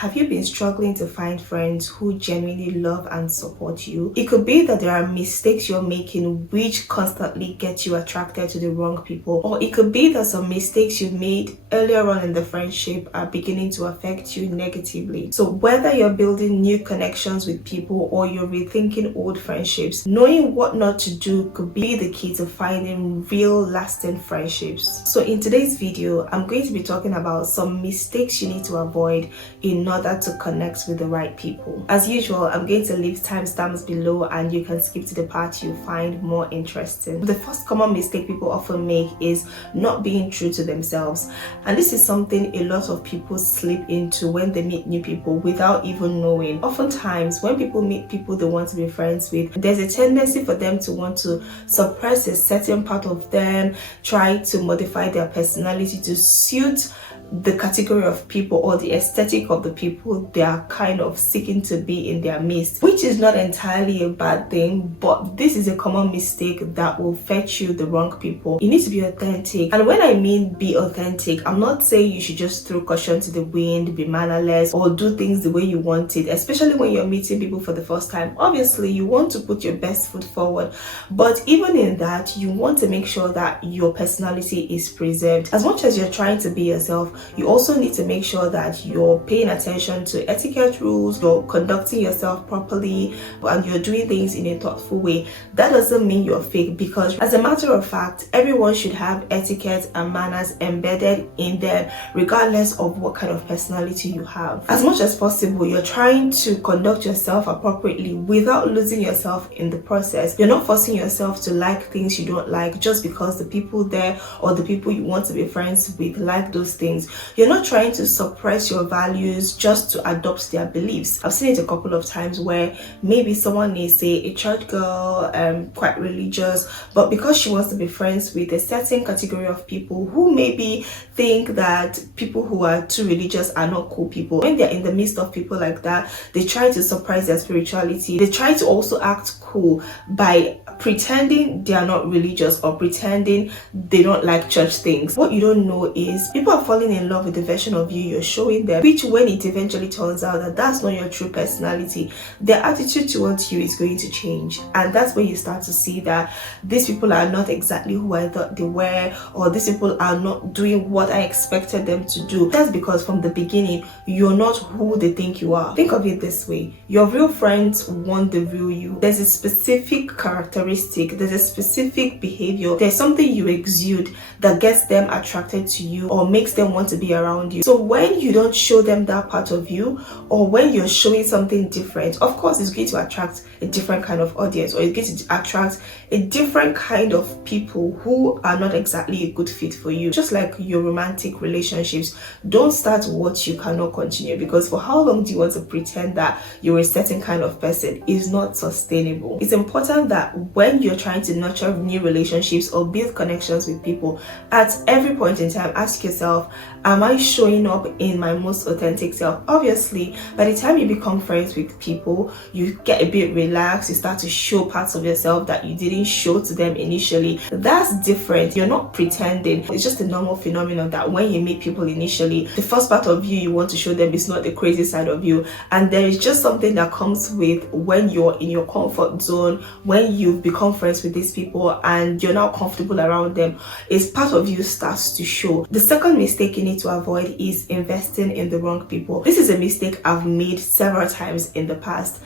have you been struggling to find friends who genuinely love and support you? It could be that there are mistakes you're making which constantly get you attracted to the wrong people, or it could be that some mistakes you made earlier on in the friendship are beginning to affect you negatively. So whether you're building new connections with people or you're rethinking old friendships, knowing what not to do could be the key to finding real lasting friendships. So in today's video, I'm going to be talking about some mistakes you need to avoid in order to connect with the right people. As usual, I'm going to leave timestamps below and you can skip to the part you find more interesting. The first common mistake people often make is not being true to themselves, and this is something a lot of people slip into when they meet new people without even knowing. Oftentimes when people meet people they want to be friends with, there's a tendency for them to want to suppress a certain part of them, try to modify their personality to suit the category of people or the aesthetic of the people they are kind of seeking to be in their midst, which is not entirely a bad thing, but this is a common mistake that will fetch you the wrong people. You need to be authentic, and when I mean be authentic, I'm not saying you should just throw caution to the wind, be mannerless, or do things the way you want it, especially when you're meeting people for the first time. Obviously you want to put your best foot forward, but even in that you want to make sure that your personality is preserved. As much as you're trying to be yourself, you also need to make sure that you're paying attention to etiquette rules, you're conducting yourself properly, and you're doing things in a thoughtful way. That doesn't mean you're fake, because as a matter of fact, everyone should have etiquette and manners embedded in them regardless of what kind of personality you have. As much as possible, you're trying to conduct yourself appropriately without losing yourself in the process. You're not forcing yourself to like things you don't like just because the people there or the people you want to be friends with like those things. You're not trying to suppress your values just to adopt their beliefs. I've seen it a couple of times where maybe someone is, say, a church girl, quite religious, but because she wants to be friends with a certain category of people who maybe think that people who are too religious are not cool people, when they're in the midst of people like that, they try to suppress their spirituality. They try to also act cool by pretending they are not religious or pretending they don't like church things. What you don't know is people are falling in love with the version of you you're showing them, which when it eventually turns out that that's not your true personality, their attitude towards you is going to change. And that's when you start to see that these people are not exactly who I thought they were, or these people are not doing what I expected them to do. That's because from the beginning you're not who they think you are. Think of it this way: your real friends want the real you. There's a specific characteristic, there's a specific behavior, there's something you exude that gets them attracted to you or makes them want to be around you. So when you don't show them that part of you, or when you're showing something different, of course it's going to attract a different kind of audience, or it's going to attract a different kind of people who are not exactly a good fit for you. Just like your romantic relationships, don't start what you cannot continue, because for how long do you want to pretend that you're a certain kind of person? Is not sustainable. It's important that when you're trying to nurture new relationships or build connections with people, at every point in time ask yourself, am I showing up in my most authentic self? Obviously, by the time you become friends with people, you get a bit relaxed, you start to show parts of yourself that you didn't show to them initially. That's different. You're not pretending. It's just a normal phenomenon that when you meet people initially, the first part of you want to show them is not the crazy side of you, and there is just something that comes with when you're in your comfort zone, when you've become friends with these people and you're now comfortable around them, is part of you starts to show. The second mistake you need to avoid is investing in the wrong people. This is a mistake I've made several times in the past.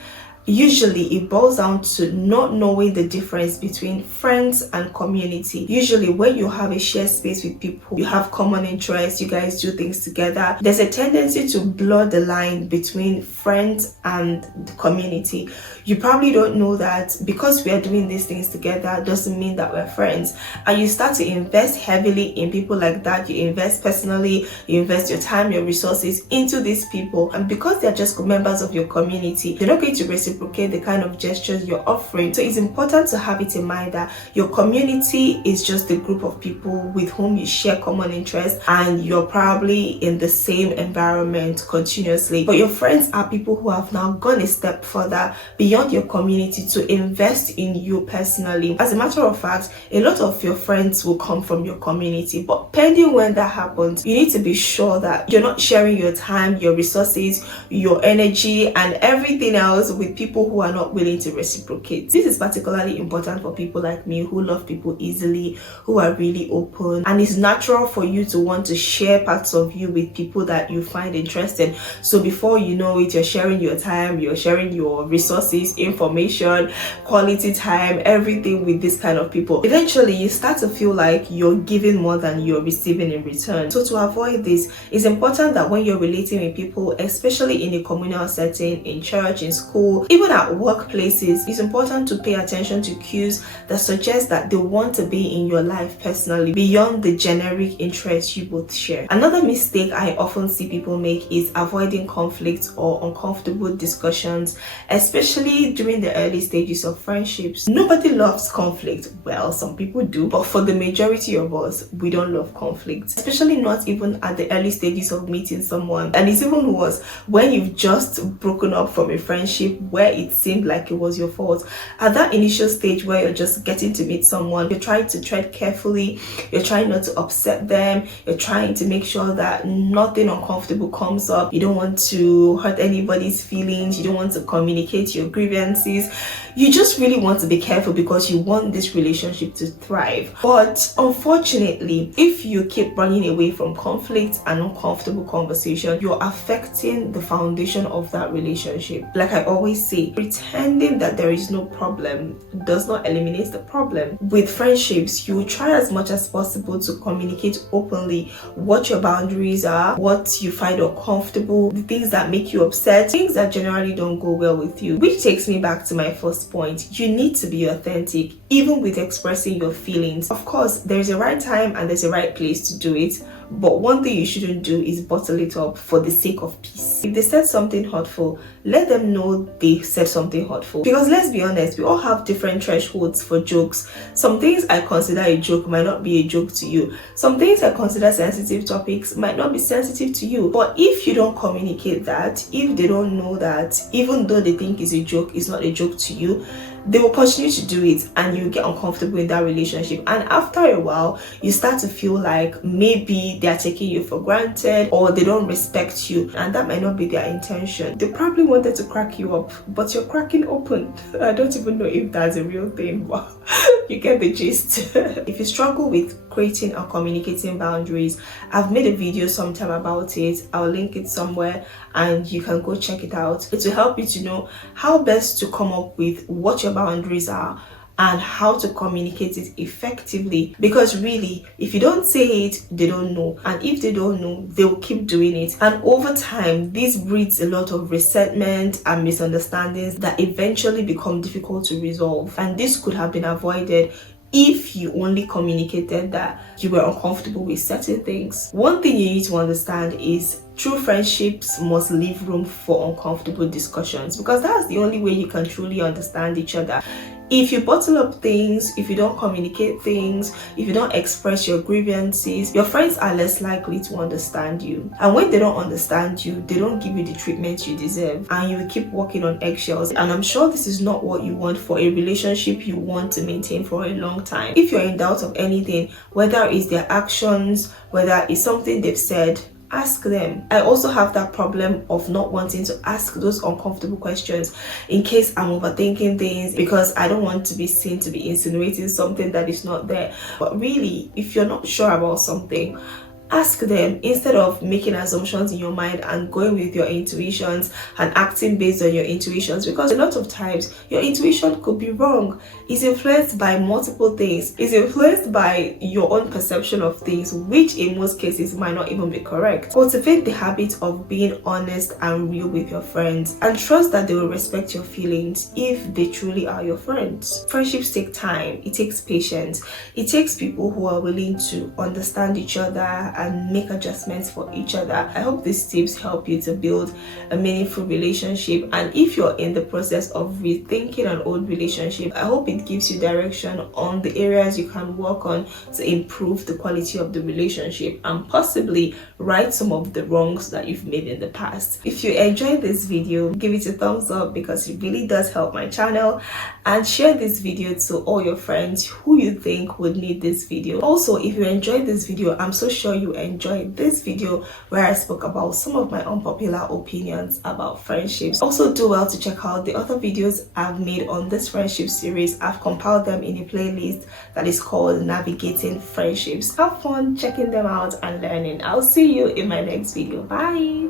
Usually it boils down to not knowing the difference between friends and community. Usually when you have a shared space with people, you have common interests, you guys do things together, there's a tendency to blur the line between friends and the community. You probably don't know that because we are doing these things together doesn't mean that we're friends, and you start to invest heavily in people like that. You invest personally, you invest your time, your resources into these people, and because they're just members of your community, they're not going to reciprocate reciprocate the kind of gestures you're offering. So it's important to have it in mind that your community is just a group of people with whom you share common interests, and you're probably in the same environment continuously. But your friends are people who have now gone a step further beyond your community to invest in you personally. As a matter of fact, a lot of your friends will come from your community, but pending when that happens, you need to be sure that you're not sharing your time, your resources, your energy, and everything else with people who are not willing to reciprocate. This is particularly important for people like me who love people easily, who are really open, and it's natural for you to want to share parts of you with people that you find interesting. So before you know it, you're sharing your time, you're sharing your resources, information, quality time, everything with this kind of people. Eventually you start to feel like you're giving more than you're receiving in return. So to avoid this, it's important that when you're relating with people, especially in a communal setting, in church, in school, even at workplaces, it's important to pay attention to cues that suggest that they want to be in your life personally beyond the generic interests you both share. Another mistake I often see people make is avoiding conflict or uncomfortable discussions, especially during the early stages of friendships. Nobody loves conflict. Well, some people do, but for the majority of us, we don't love conflict, especially not even at the early stages of meeting someone. And it's even worse when you've just broken up from a friendship where it seemed like it was your fault. At that initial stage where you're just getting to meet someone, you're trying to tread carefully, you're trying not to upset them, you're trying to make sure that nothing uncomfortable comes up, you don't want to hurt anybody's feelings, you don't want to communicate your grievances, you just really want to be careful because you want this relationship to thrive. But unfortunately, if you keep running away from conflict and uncomfortable conversation, you're affecting the foundation of that relationship. Like I always say, pretending that there is no problem does not eliminate the problem. With friendships, you try as much as possible to communicate openly what your boundaries are, what you find uncomfortable, the things that make you upset, things that generally don't go well with you. Which takes me back to my first point. You need to be authentic, even with expressing your feelings. Of course, there's a right time and there's a right place to do it, but one thing you shouldn't do is bottle it up for the sake of peace. If they said something hurtful, let them know they said something hurtful. Because let's be honest, we all have different thresholds for jokes. Some things I consider a joke might not be a joke to you. Some things I consider sensitive topics might not be sensitive to you. But if you don't communicate that, if they don't know that, even though they think it's a joke, it's not a joke to you, they will continue to do it and you get uncomfortable in that relationship. And after a while, you start to feel like maybe they are taking you for granted or they don't respect you, and that might not be their intention. They probably wanted to crack you up, but you're cracking open. I don't even know if that's a real thing, but you get the gist. If you struggle with creating or communicating boundaries, I've made a video sometime about it. I'll link it somewhere and you can go check it out. It will help you to know how best to come up with what your boundaries are and how to communicate it effectively. Because really, if you don't say it, they don't know, and if they don't know, they will keep doing it, and over time this breeds a lot of resentment and misunderstandings that eventually become difficult to resolve. And this could have been avoided if you only communicated that you were uncomfortable with certain things. One thing you need to understand is true friendships must leave room for uncomfortable discussions, because that's the only way you can truly understand each other. If you bottle up things, if you don't communicate things, if you don't express your grievances, your friends are less likely to understand you. And when they don't understand you, they don't give you the treatment you deserve, and you will keep walking on eggshells. And I'm sure this is not what you want for a relationship you want to maintain for a long time. If you're in doubt of anything, whether it's their actions, whether it's something they've said, ask them. I also have that problem of not wanting to ask those uncomfortable questions in case I'm overthinking things, because I don't want to be seen to be insinuating something that is not there. But really, if you're not sure about something, ask them instead of making assumptions in your mind and going with your intuitions and acting based on your intuitions, because a lot of times your intuition could be wrong. It's influenced by multiple things. It's influenced by your own perception of things, which in most cases might not even be correct. Cultivate the habit of being honest and real with your friends, and trust that they will respect your feelings if they truly are your friends. Friendships take time, it takes patience, it takes people who are willing to understand each other and make adjustments for each other. I hope these tips help you to build a meaningful relationship, and if you're in the process of rethinking an old relationship, I hope it gives you direction on the areas you can work on to improve the quality of the relationship and possibly right some of the wrongs that you've made in the past. If you enjoyed this video, give it a thumbs up because it really does help my channel, and share this video to all your friends who you think would need this video. Also, if you enjoyed this video, I'm so sure you enjoyed this video where I spoke about some of my unpopular opinions about friendships. Also, do well to check out the other videos I've made on this friendship series. I've compiled them in a playlist that is called Navigating Friendships. Have fun checking them out and learning. I'll see you in my next video. Bye.